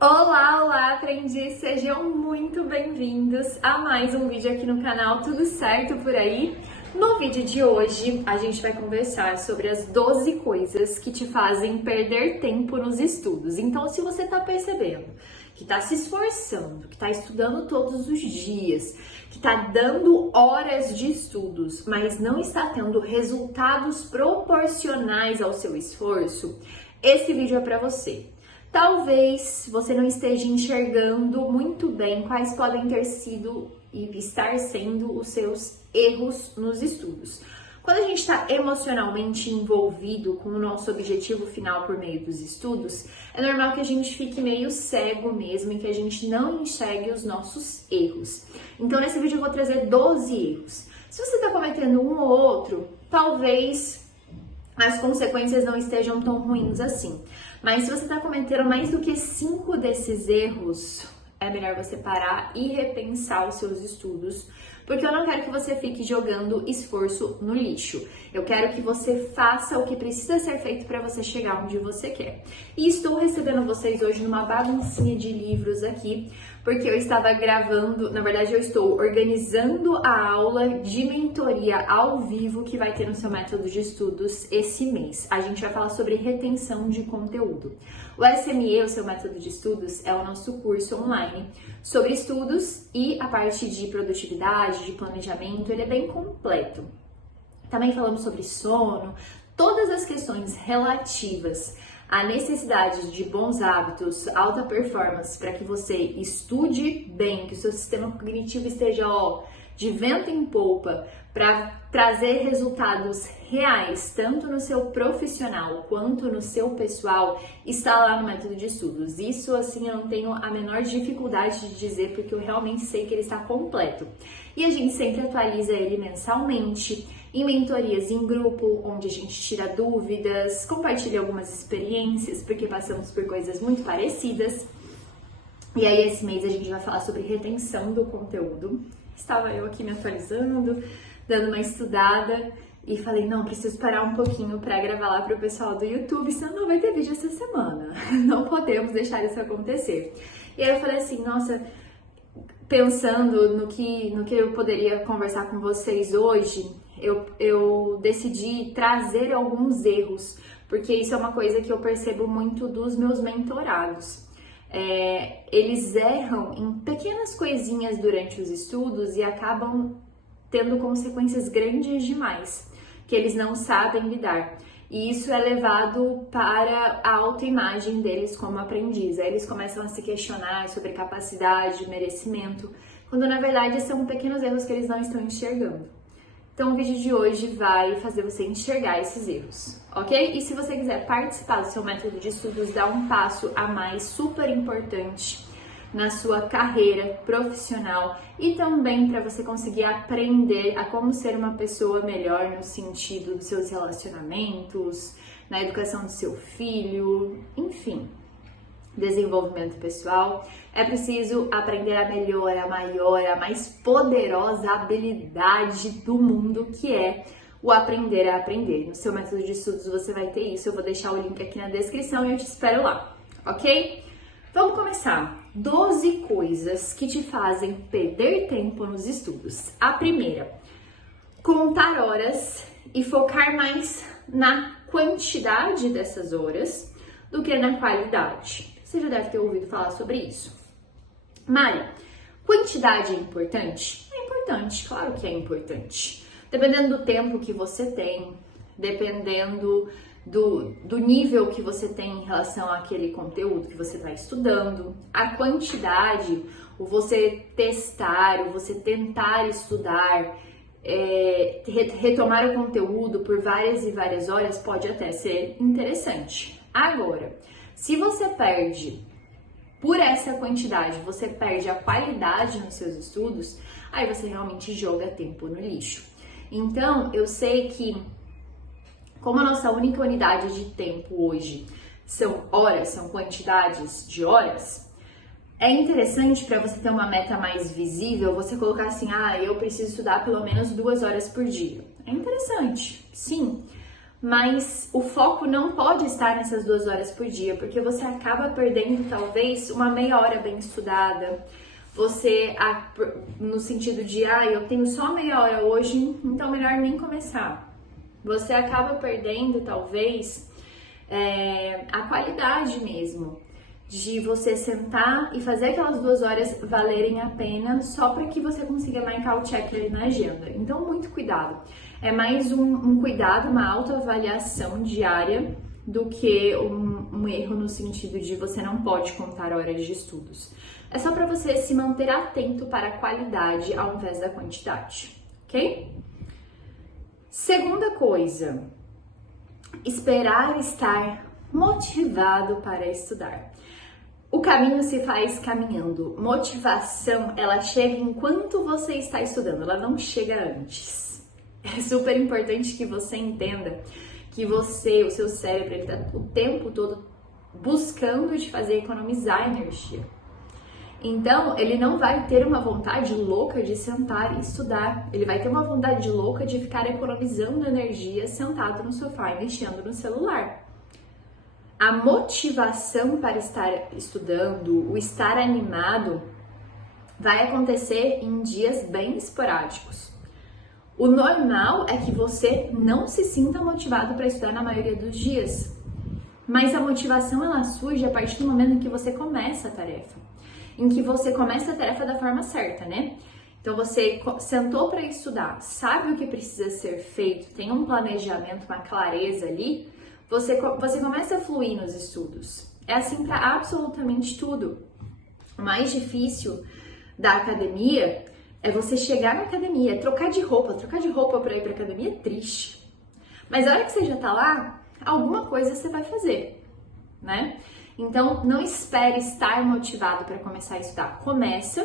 Olá, olá, aprendiz! Sejam muito bem-vindos a mais um vídeo aqui no canal. Tudo certo por aí? No vídeo de hoje, a gente vai conversar sobre as 12 coisas que te fazem perder tempo nos estudos. Então, se você tá percebendo que tá se esforçando, que tá estudando todos os dias, que tá dando horas de estudos, mas não está tendo resultados proporcionais ao seu esforço, esse vídeo é para você. Talvez você não esteja enxergando muito bem quais podem ter sido e estar sendo os seus erros nos estudos. Quando a gente está emocionalmente envolvido com o nosso objetivo final por meio dos estudos, é normal que a gente fique meio cego mesmo e que a gente não enxergue os nossos erros. Então, nesse vídeo eu vou trazer 12 erros. Se você está cometendo um ou outro, talvez as consequências não estejam tão ruins assim. Mas se você está cometendo mais do que 5 desses erros, é melhor você parar e repensar os seus estudos, porque eu não quero que você fique jogando esforço no lixo. Eu quero que você faça o que precisa ser feito para você chegar onde você quer. E estou recebendo vocês hoje numa baguncinha de livros aqui, porque eu estava gravando, na verdade eu estou organizando a aula de mentoria ao vivo que vai ter no seu método de estudos esse mês. A gente vai falar sobre retenção de conteúdo. O SME, o seu método de estudos, é o nosso curso online sobre estudos e a parte de produtividade, de planejamento, ele é bem completo. Também falamos sobre sono, todas as questões relativas à necessidade de bons hábitos, alta performance, para que você estude bem, que o seu sistema cognitivo esteja de vento em polpa, para trazer resultados reais, tanto no seu profissional quanto no seu pessoal, está lá no método de estudos. Isso, assim, eu não tenho a menor dificuldade de dizer, porque eu realmente sei que ele está completo. E a gente sempre atualiza ele mensalmente, em mentorias em grupo, onde a gente tira dúvidas, compartilha algumas experiências, porque passamos por coisas muito parecidas. E aí, esse mês a gente vai falar sobre retenção do conteúdo. Estava eu aqui me atualizando, dando uma estudada e falei, não, preciso parar um pouquinho para gravar lá para o pessoal do YouTube, senão não vai ter vídeo essa semana. Não podemos deixar isso acontecer. E aí eu falei assim, nossa, pensando no que eu poderia conversar com vocês hoje, eu decidi trazer alguns erros, porque isso é uma coisa que eu percebo muito dos meus mentorados. Eles erram em pequenas coisinhas durante os estudos e acabam tendo consequências grandes demais, que eles não sabem lidar. E isso é levado para a autoimagem deles como aprendiz. Aí eles começam a se questionar sobre capacidade, merecimento, quando na verdade são pequenos erros que eles não estão enxergando. Então o vídeo de hoje vai fazer você enxergar esses erros, ok? E se você quiser participar do seu método de estudos, dar um passo a mais super importante na sua carreira profissional e também para você conseguir aprender a como ser uma pessoa melhor no sentido dos seus relacionamentos, na educação do seu filho, enfim, desenvolvimento pessoal, é preciso aprender a melhor, a maior, a mais poderosa habilidade do mundo, que é o aprender a aprender. No seu método de estudos você vai ter isso, eu vou deixar o link aqui na descrição e eu te espero lá, ok? Vamos começar. 12 coisas que te fazem perder tempo nos estudos. A primeira, contar horas e focar mais na quantidade dessas horas do que na qualidade. Você já deve ter ouvido falar sobre isso. Mari, quantidade é importante? É importante, claro que é importante. Dependendo do tempo que você tem, dependendo do nível que você tem em relação àquele conteúdo que você está estudando, a quantidade, o você testar, o você tentar estudar, retomar o conteúdo por várias e várias horas pode até ser interessante. Agora, se você perde por essa quantidade, você perde a qualidade nos seus estudos, aí você realmente joga tempo no lixo. Então, eu sei que como a nossa única unidade de tempo hoje são horas, são quantidades de horas, é interessante para você ter uma meta mais visível, você colocar assim, eu preciso estudar pelo menos 2 horas por dia. É interessante, sim, mas o foco não pode estar nessas 2 horas por dia, porque você acaba perdendo talvez uma meia hora bem estudada. Você, no sentido de, eu tenho só meia hora hoje, então melhor nem começar. Você acaba perdendo talvez a qualidade mesmo de você sentar e fazer aquelas 2 horas valerem a pena só para que você consiga marcar o check ali na agenda. Então, muito cuidado. É mais um cuidado, uma autoavaliação diária do que um erro no sentido de você não pode contar horas de estudos. É só para você se manter atento para a qualidade ao invés da quantidade, ok? Segunda coisa, esperar estar motivado para estudar. O caminho se faz caminhando. Motivação, ela chega enquanto você está estudando, ela não chega antes. É super importante que você entenda que o seu cérebro, ele está o tempo todo buscando te fazer economizar energia. Então, ele não vai ter uma vontade louca de sentar e estudar. Ele vai ter uma vontade louca de ficar economizando energia sentado no sofá e mexendo no celular. A motivação para estar estudando, o estar animado, vai acontecer em dias bem esporádicos. O normal é que você não se sinta motivado para estudar na maioria dos dias. Mas a motivação, ela surge a partir do momento em que você começa a tarefa. Em que você começa a tarefa da forma certa, né? Então você sentou para estudar, sabe o que precisa ser feito, tem um planejamento, uma clareza ali, você começa a fluir nos estudos. É assim para absolutamente tudo. O mais difícil da academia é você chegar na academia, trocar de roupa para ir para academia é triste. Mas a hora que você já tá lá, alguma coisa você vai fazer, né? Então, não espere estar motivado para começar a estudar. Começa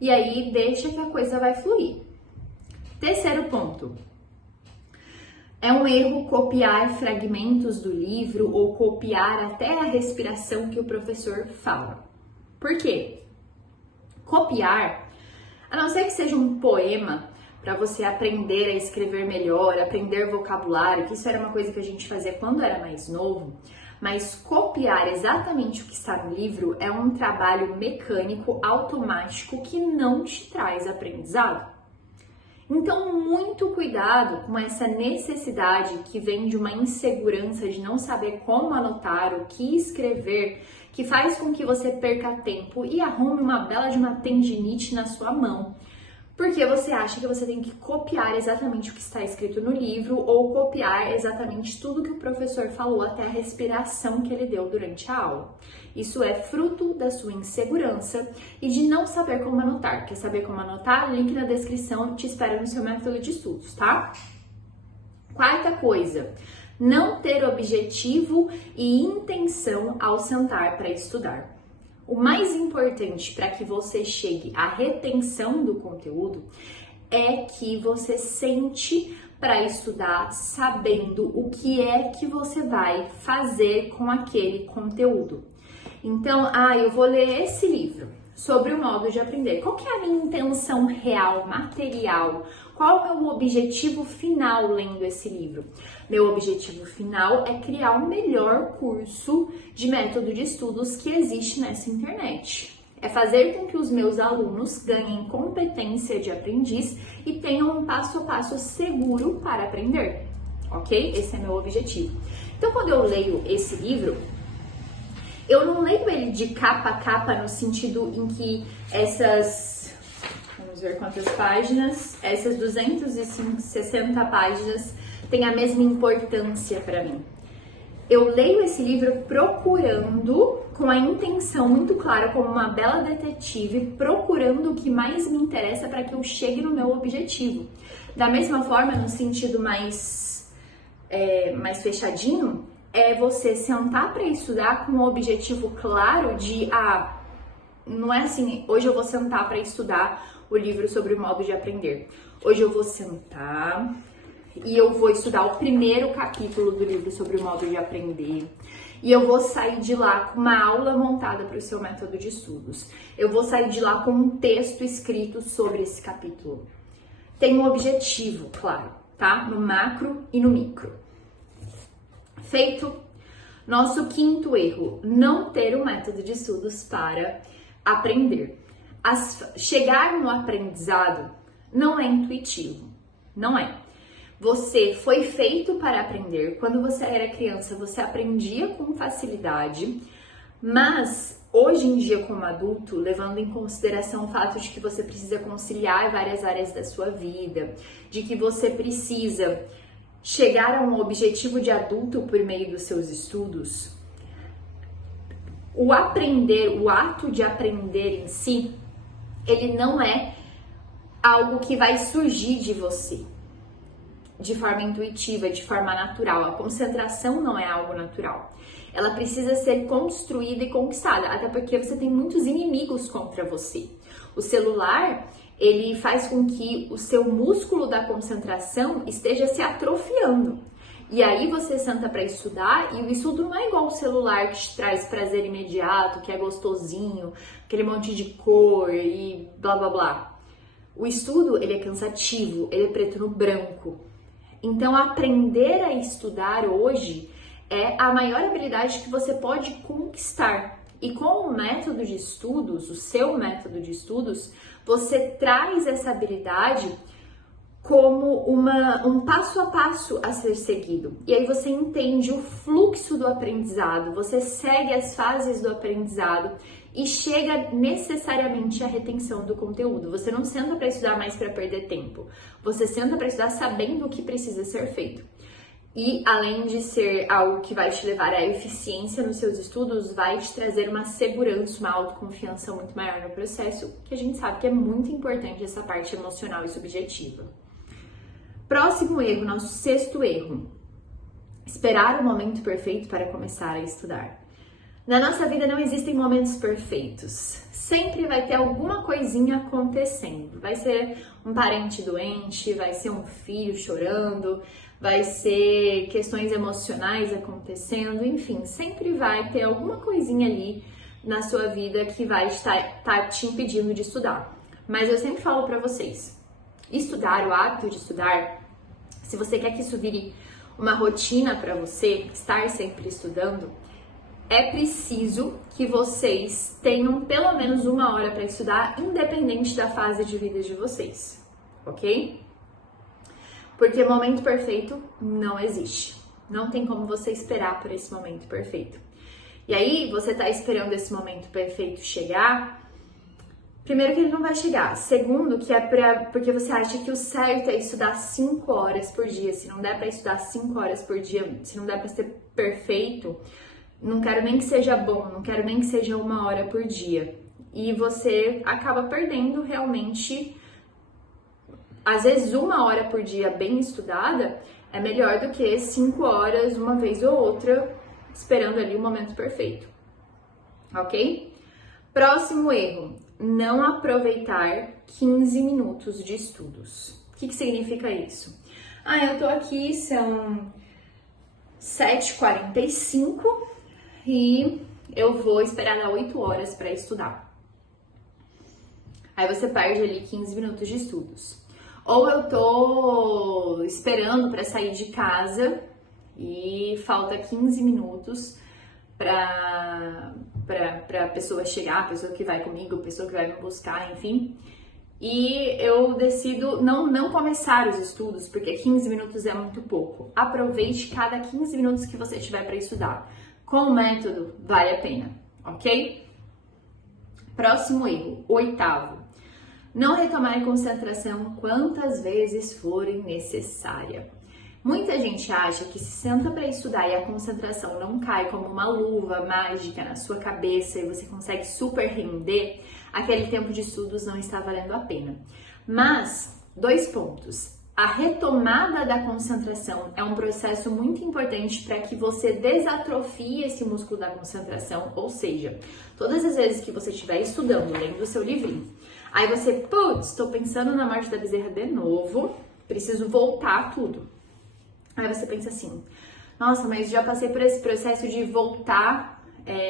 e aí deixa que a coisa vai fluir. Terceiro ponto. É um erro copiar fragmentos do livro ou copiar até a respiração que o professor fala. Por quê? Copiar, a não ser que seja um poema para você aprender a escrever melhor, aprender vocabulário, que isso era uma coisa que a gente fazia quando era mais novo, mas copiar exatamente o que está no livro é um trabalho mecânico, automático, que não te traz aprendizado. Então, muito cuidado com essa necessidade que vem de uma insegurança de não saber como anotar, o que escrever, que faz com que você perca tempo e arrume uma bela de uma tendinite na sua mão. Porque você acha que você tem que copiar exatamente o que está escrito no livro ou copiar exatamente tudo que o professor falou, até a respiração que ele deu durante a aula. Isso é fruto da sua insegurança e de não saber como anotar. Quer saber como anotar? Link na descrição, te espero no seu método de estudos, tá? Quarta coisa, não ter objetivo e intenção ao sentar para estudar. O mais importante para que você chegue à retenção do conteúdo é que você sente para estudar sabendo o que é que você vai fazer com aquele conteúdo. Então, eu vou ler esse livro sobre o modo de aprender. Qual que é a minha intenção real, material? Qual é o meu objetivo final lendo esse livro? Meu objetivo final é criar o melhor curso de método de estudos que existe nessa internet. É fazer com que os meus alunos ganhem competência de aprendiz e tenham um passo a passo seguro para aprender, ok? Esse é meu objetivo. Então, quando eu leio esse livro, eu não leio ele de capa a capa no sentido em que vamos ver quantas páginas, essas 260 páginas têm a mesma importância para mim. Eu leio esse livro procurando, com a intenção muito clara, como uma bela detetive, procurando o que mais me interessa para que eu chegue no meu objetivo. Da mesma forma, no sentido mais fechadinho, é você sentar para estudar com um objetivo claro de, não é assim, hoje eu vou sentar para estudar o livro sobre o modo de aprender. Hoje eu vou sentar e eu vou estudar o primeiro capítulo do livro sobre o modo de aprender. E eu vou sair de lá com uma aula montada para o seu método de estudos. Eu vou sair de lá com um texto escrito sobre esse capítulo. Tem um objetivo, claro, tá? No macro e no micro. Feito. Nosso quinto erro, não ter um método de estudos para aprender. Chegar no aprendizado não é intuitivo, não é. Você foi feito para aprender. Quando você era criança, você aprendia com facilidade, mas hoje em dia, como adulto, levando em consideração o fato de que você precisa conciliar várias áreas da sua vida, de que você precisa chegar a um objetivo de adulto por meio dos seus estudos, o aprender, o ato de aprender em si, ele não é algo que vai surgir de você de forma intuitiva, de forma natural. A concentração não é algo natural. Ela precisa ser construída e conquistada, até porque você tem muitos inimigos contra você. O celular, ele faz com que o seu músculo da concentração esteja se atrofiando. E aí você senta para estudar e o estudo não é igual o celular que te traz prazer imediato, que é gostosinho, aquele monte de cor e blá blá blá. O estudo, ele é cansativo, ele é preto no branco. Então, aprender a estudar hoje é a maior habilidade que você pode conquistar. E com o método de estudos, o seu método de estudos, você traz essa habilidade como um passo a passo a ser seguido. E aí você entende o fluxo do aprendizado, você segue as fases do aprendizado e chega necessariamente à retenção do conteúdo. Você não senta para estudar mais para perder tempo. Você senta para estudar sabendo o que precisa ser feito. E além de ser algo que vai te levar à eficiência nos seus estudos, vai te trazer uma segurança, uma autoconfiança muito maior no processo, que a gente sabe que é muito importante essa parte emocional e subjetiva. Próximo erro, nosso sexto erro. Esperar o momento perfeito para começar a estudar. Na nossa vida não existem momentos perfeitos. Sempre vai ter alguma coisinha acontecendo. Vai ser um parente doente, vai ser um filho chorando, vai ser questões emocionais acontecendo, enfim, sempre vai ter alguma coisinha ali na sua vida que vai estar te impedindo de estudar. Mas eu sempre falo para vocês, estudar, o hábito de estudar, se você quer que isso vire uma rotina para você, estar sempre estudando, é preciso que vocês tenham pelo menos 1 hora para estudar, independente da fase de vida de vocês, ok? Porque momento perfeito não existe. Não tem como você esperar por esse momento perfeito. E aí, você tá esperando esse momento perfeito chegar. Primeiro que ele não vai chegar. Segundo, que é porque você acha que o certo é estudar 5 horas por dia. Se não der para estudar 5 horas por dia, se não der para ser perfeito, não quero nem que seja bom, não quero nem que seja 1 hora por dia. E você acaba perdendo realmente. Às vezes 1 hora por dia bem estudada é melhor do que 5 horas uma vez ou outra esperando ali o momento perfeito, ok? Próximo erro, não aproveitar 15 minutos de estudos. O que significa isso? Eu tô aqui, são 7h45 e eu vou esperar dar 8 horas para estudar. Aí você perde ali 15 minutos de estudos. Ou eu tô esperando para sair de casa e falta 15 minutos para a pessoa chegar, a pessoa que vai comigo, a pessoa que vai me buscar, enfim. E eu decido não começar os estudos, porque 15 minutos é muito pouco. Aproveite cada 15 minutos que você tiver para estudar. Com o método, vale a pena, ok? Próximo erro, 8º. Não retomar concentração quantas vezes forem necessária. Muita gente acha que se senta para estudar e a concentração não cai como uma luva mágica na sua cabeça e você consegue super render, aquele tempo de estudos não está valendo a pena. Mas, 2 pontos. A retomada da concentração é um processo muito importante para que você desatrofie esse músculo da concentração, ou seja, todas as vezes que você estiver estudando, lendo o seu livrinho, aí você, putz, estou pensando na Morte da Bezerra de novo, preciso voltar tudo. Aí você pensa assim, nossa, mas já passei por esse processo de voltar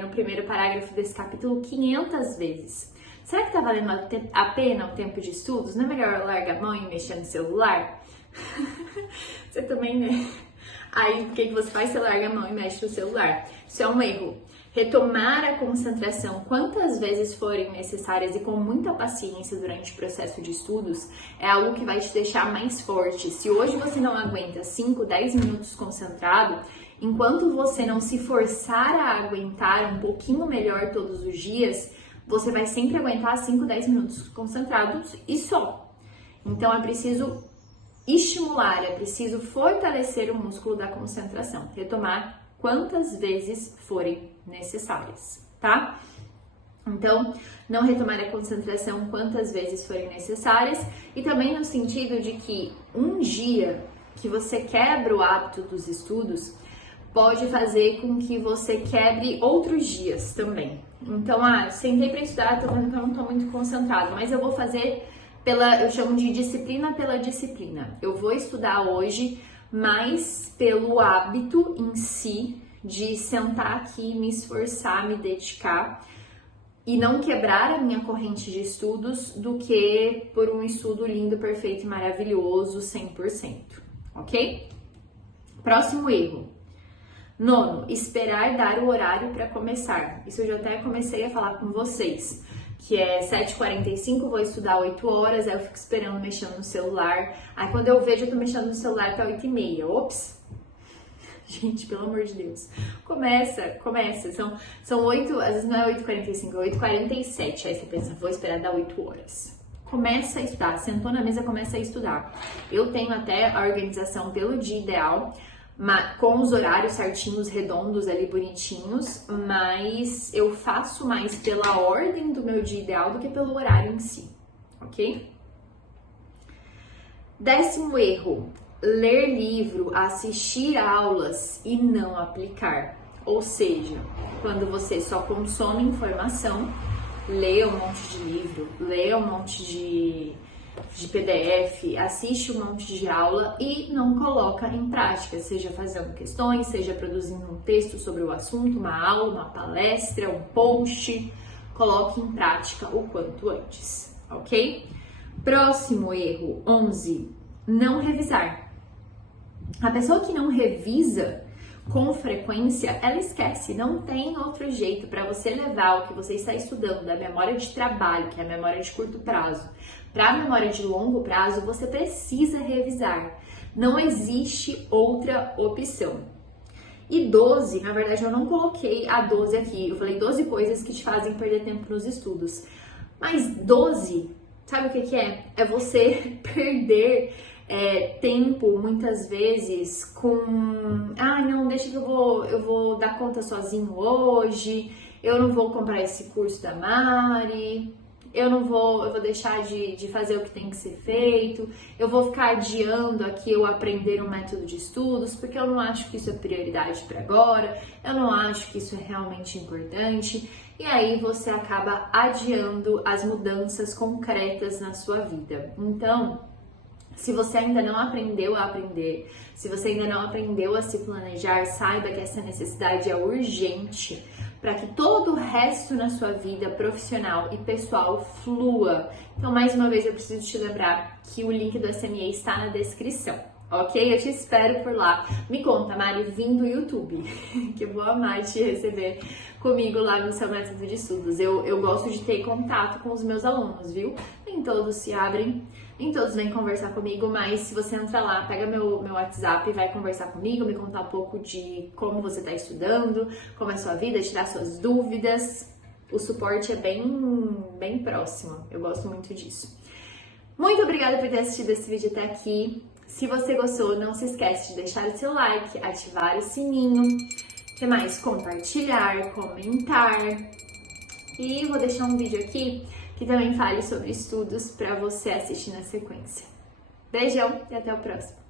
no primeiro parágrafo desse capítulo 500 vezes. Será que tá valendo a pena o tempo de estudos? Não é melhor largar a mão e mexer no celular? Você também, né? Aí, o que você faz? Você larga a mão e mexe no celular. Isso é um erro. Retomar a concentração quantas vezes forem necessárias e com muita paciência durante o processo de estudos é algo que vai te deixar mais forte. Se hoje você não aguenta 5, 10 minutos concentrado, enquanto você não se forçar a aguentar um pouquinho melhor todos os dias, você vai sempre aguentar 5, 10 minutos concentrados e só. Então é preciso estimular, é preciso fortalecer o músculo da concentração, retomar quantas vezes forem necessárias, tá? Então, não retomar a concentração quantas vezes forem necessárias e também no sentido de que um dia que você quebra o hábito dos estudos pode fazer com que você quebre outros dias também. Então, eu sentei para estudar, tô vendo que eu não tô muito concentrado, mas eu vou fazer eu chamo de disciplina pela disciplina. Eu vou estudar hoje mais pelo hábito em si de sentar aqui, me esforçar, me dedicar e não quebrar a minha corrente de estudos do que por um estudo lindo, perfeito e maravilhoso 100%, ok? Próximo erro. 9, esperar dar o horário para começar. Isso eu já até comecei a falar com vocês, que é 7h45, vou estudar 8 horas, aí eu fico esperando, mexendo no celular. Aí quando eu vejo, eu tô mexendo no celular até 8h30. Ops! Gente, pelo amor de Deus. Começa. São 8, às vezes não é 8h45, é 8h47. Aí você pensa, vou esperar dar 8 horas. Começa a estudar, sentou na mesa, começa a estudar. Eu tenho até a organização pelo dia ideal, com os horários certinhos, redondos ali, bonitinhos, mas eu faço mais pela ordem do meu dia ideal do que pelo horário em si, ok? 10º erro, ler livro, assistir aulas e não aplicar. Ou seja, quando você só consome informação, lê um monte de livro, lê um monte de PDF, assiste um monte de aula e não coloca em prática, seja fazendo questões, seja produzindo um texto sobre o assunto, uma aula, uma palestra, um post, coloque em prática o quanto antes, ok? Próximo erro, 11, não revisar. A pessoa que não revisa com frequência, ela esquece, não tem outro jeito para você levar o que você está estudando da memória de trabalho, que é a memória de curto prazo, para a memória de longo prazo, você precisa revisar. Não existe outra opção. E 12, na verdade eu não coloquei a 12 aqui, eu falei 12 coisas que te fazem perder tempo nos estudos. Mas 12, sabe o que é? É você perder tempo, muitas vezes, com... não, deixa que eu vou dar conta sozinho hoje, eu não vou comprar esse curso da Mari, eu vou deixar de fazer o que tem que ser feito, eu vou ficar adiando aqui eu aprender um método de estudos, porque eu não acho que isso é prioridade para agora, eu não acho que isso é realmente importante, e aí você acaba adiando as mudanças concretas na sua vida. Então, se você ainda não aprendeu a aprender, se você ainda não aprendeu a se planejar, saiba que essa necessidade é urgente para que todo o resto na sua vida profissional e pessoal flua. Então, mais uma vez, eu preciso te lembrar que o link do SMA está na descrição, ok? Eu te espero por lá. Me conta, Mari, vim do YouTube, que eu vou amar te receber comigo lá no seu método de estudos. Eu gosto de ter contato com os meus alunos, viu? Nem todos se abrem, nem todos vêm conversar comigo, mas se você entrar lá, pega meu WhatsApp e vai conversar comigo, me contar um pouco de como você está estudando, como é a sua vida, tirar suas dúvidas. O suporte é bem próximo, eu gosto muito disso. Muito obrigada por ter assistido esse vídeo até aqui. Se você gostou, não se esquece de deixar o seu like, ativar o sininho, o que mais? Compartilhar, comentar. E vou deixar um vídeo aqui que também fale sobre estudos para você assistir na sequência. Beijão e até o próximo!